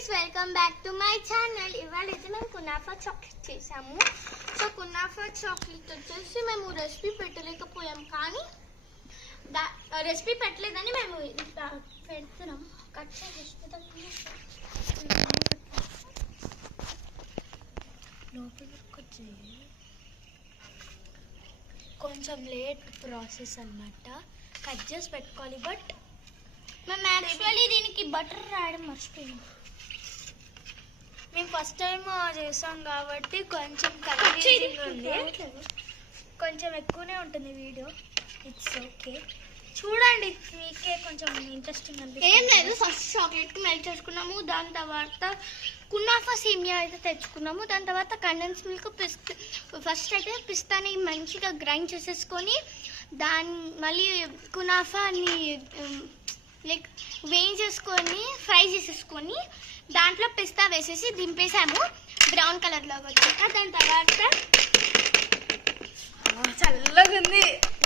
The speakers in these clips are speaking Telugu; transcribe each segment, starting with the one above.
Guys welcome back to my channel. ఇవాళ అయితే మేము కునాఫా చాక్లెట్ చేసాము. సో కునాఫా చాక్లెట్ వచ్చేసి మేము రెసిపీ పెట్టలేకపోయాం, కానీ రెసిపీ పెట్టలేదని మేము పెడుతున్నాం. కట్ చేసి కొంచెం లేట్ ప్రాసెస్ అన్నమాట, కట్ చేసి పెట్టుకోవాలి. బట్ మేము యాక్చువల్లీ దీనికి బటర్ రాయడం మర్చిపోయాం. మేము ఫస్ట్ టైం చేసాం కాబట్టి కొంచెం కన్ఫ్యూజింగ్ ఉంది, కొంచెం ఎక్కువనే ఉంటుంది వీడియో. ఇట్స్ ఓకే, చూడండి, మీకే కొంచెం ఇంట్రెస్టింగ్ అనిపిస్తుంది. ఏం లేదు, ఫస్ట్ చాక్లెట్కి మెల్ట్ చేసుకున్నాము, దాని తర్వాత కునాఫా సేమియా అయితే తెచ్చుకున్నాము, దాని తర్వాత కండెన్స్ మిల్క్ ఫస్ట్ అయితే పిస్తాని మంచిగా గ్రైండ్ చేసేసుకొని మళ్ళీ కునాఫాని లైక్ వేయించేసుకొని ఫ్రై చేసేసుకొని దాంట్లో పిస్తా వేసేసి దింపేసాము బ్రౌన్ కలర్ లాగా వచ్చాక. దాని తర్వాత చల్లగా ఉంది.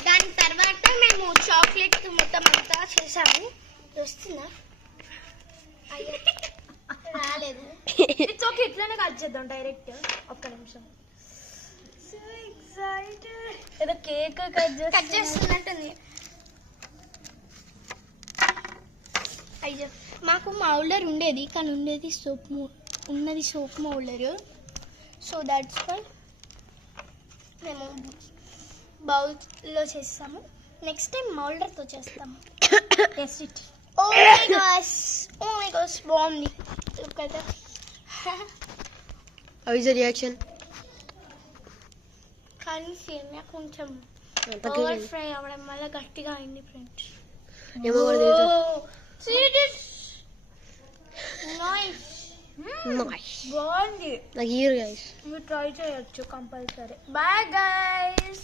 దాని తర్వాత మేము చాక్లెట్ మొత్తం అంతా చేసాము. వస్తుందా? రాలేదు. ఇట్స్ ఓకే, ఇట్లానే కట్ చేద్దాం డైరెక్ట్. ఒక్క నిమిషం. So excited. ఏదో కేక్ కట్ చేస్తున్నట్టుంది. అయ్యో, మాకు మౌల్డర్ ఉండేది, కానీ ఉన్నది soap moulder. So that's why మేము బౌల్లో చేస్తాము. నెక్స్ట్ టైం మౌల్డర్తో చేస్తాము. Test it. Oh my gosh, బాగుంది. కదా హౌ ఇస్ ద రియాక్షన్? కానీ సేమియా కొంచెం ఓవర్ ఫ్రై అవ్వడం వల్ల గట్టిగా అయింది ఫ్రెండ్స్. బాగుంది. Like here guys, మీరు ట్రై చేయొచ్చు కంపల్సరీ. Bye guys.